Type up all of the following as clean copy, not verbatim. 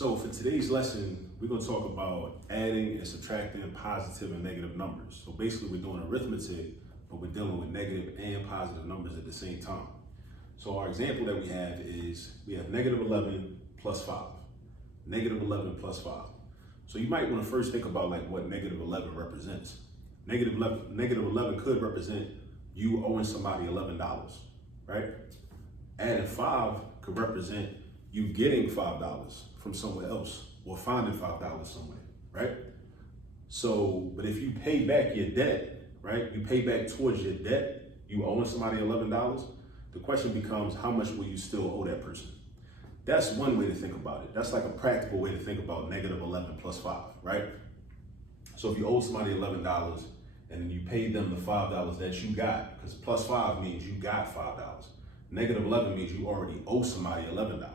So for today's lesson, we're going to talk about adding and subtracting positive and negative numbers. So basically we're doing arithmetic, but we're dealing with negative and positive numbers at the same time. So our example that we have is we have negative 11 plus 5. Negative 11 plus 5. So you might want to first think about like what negative 11 represents. Negative 11 could represent you owing somebody $11, right? Adding 5 could represent you getting $5 from somewhere else or finding $5 somewhere, right? So, but if you pay back your debt, right? You pay back towards your debt, you owing somebody $11, the question becomes how much will you still owe that person? That's one way to think about it. That's like a practical way to think about negative 11 plus 5, right? So if you owe somebody $11 and then you paid them the $5 that you got, because plus 5 means you got $5. Negative 11 means you already owe somebody $11,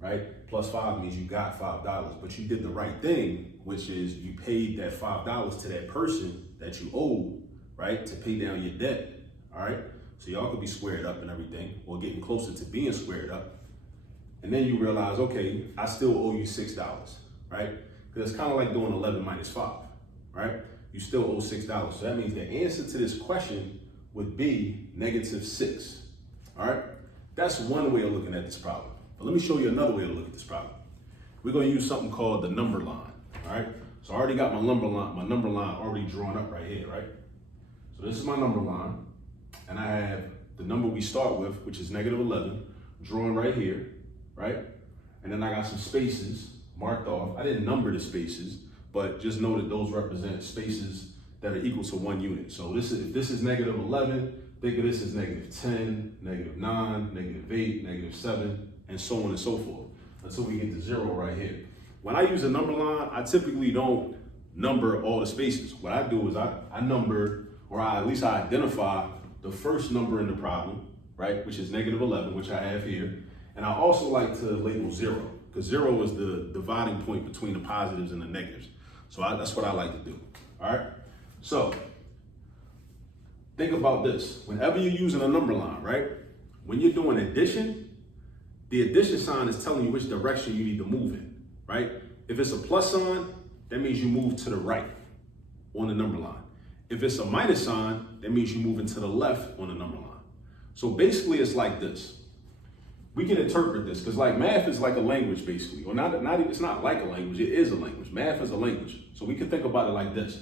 right? Plus 5 means you got $5, but you did the right thing, which is you paid that $5 to that person that you owed, right? To pay down your debt, all right? So y'all could be squared up and everything, or getting closer to being squared up. And then you realize, okay, I still owe you $6, right? Because it's kind of like doing 11 minus 5, right? You still owe $6. So that means the answer to this question would be negative 6, all right? That's one way of looking at this problem. But let me show you another way to look at this problem. We're going to use something called the number line, all right? So I already got my number line already drawn up right here, right? So this is my number line, and I have the number we start with, which is negative 11, drawn right here, right? And then I got some spaces marked off. I didn't number the spaces, but just know that those represent spaces that are equal to 1 unit. So if this is negative 11, think of this as negative 10, negative 9, negative 8, negative 7, and so on and so forth, until we get to 0 right here. When I use a number line, I typically don't number all the spaces. What I do is I number, or at least I identify the first number in the problem, right, which is negative 11, which I have here. And I also like to label 0, because 0 is the dividing point between the positives and the negatives. So that's what I like to do, all right? So think about this. Whenever you're using a number line, right, when you're doing addition, the addition sign is telling you which direction you need to move in, right? If it's a plus sign, that means you move to the right on the number line. If it's a minus sign, that means you move into the left on the number line. So basically it's like this. We can interpret this because like math is like a language basically, or it's not like a language, it is a language. Math is a language. So we can think about it like this.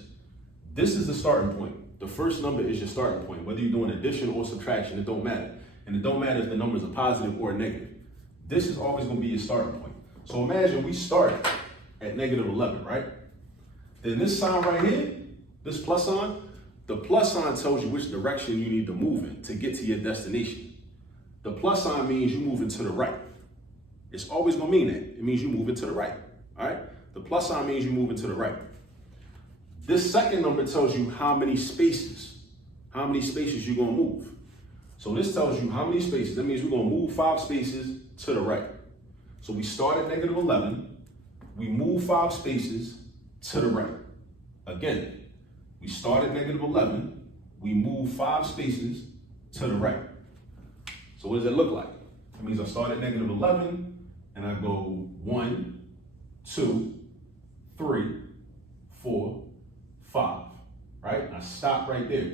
This is the starting point. The first number is your starting point. Whether you're doing addition or subtraction, it don't matter. And it don't matter if the numbers are positive or negative. This is always gonna be your starting point. So imagine we start at negative 11, right? Then this sign right here, this plus sign, the plus sign tells you which direction you need to move in to get to your destination. The plus sign means you moving to the right. It's always gonna mean that. It means you moving to the right, all right? The plus sign means you moving to the right. This second number tells you how many spaces you're gonna move. So this tells you how many spaces. That means we're gonna move 5 spaces to the right. So we start at negative 11, we move 5 spaces to the right. Again, we start at negative 11, we move 5 spaces to the right. So what does that look like? It means I start at negative 11 and I go 1, 2, 3, 4, 5, right? I stop right there.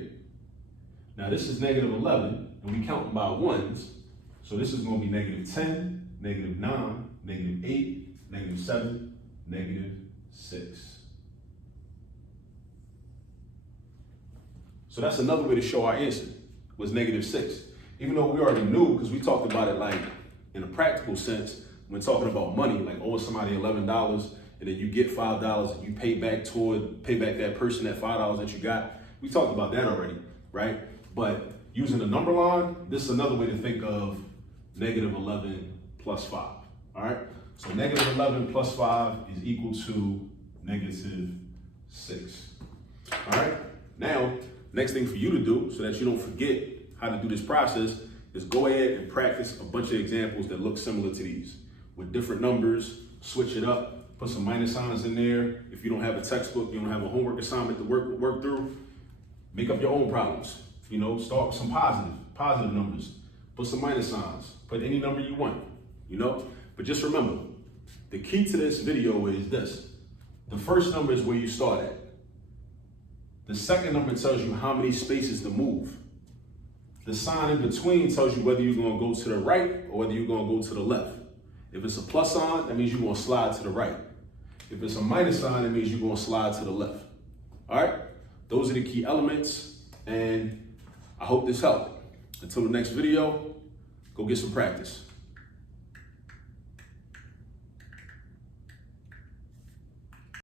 Now this is negative 11 and we count by ones. So this is gonna be negative 10, negative 9, negative 8, negative 7, negative 6. So that's another way to show our answer was negative 6. Even though we already knew, because we talked about it like in a practical sense, when talking about money, like owing somebody $11 and then you get $5 and you pay back that person that $5 that you got. We talked about that already, right? But using the number line, this is another way to think of negative 11 plus 5, all right? So negative 11 plus 5 is equal to negative 6, all right? Now, next thing for you to do so that you don't forget how to do this process is go ahead and practice a bunch of examples that look similar to these with different numbers, switch it up, put some minus signs in there. If you don't have a textbook, you don't have a homework assignment to work through, make up your own problems. You know, start with some positive numbers, put some minus signs, put any number you want, you know? But just remember, The key to this video is this. The first number is where you start at. The second number tells you how many spaces to move. The sign in between tells you whether you're gonna go to the right or whether you're gonna go to the left. If it's a plus sign, that means you're gonna slide to the right. If it's a minus sign, that means you're gonna slide to the left. All right? Those are the key elements, and I hope this helped. Until the next video, go get some practice.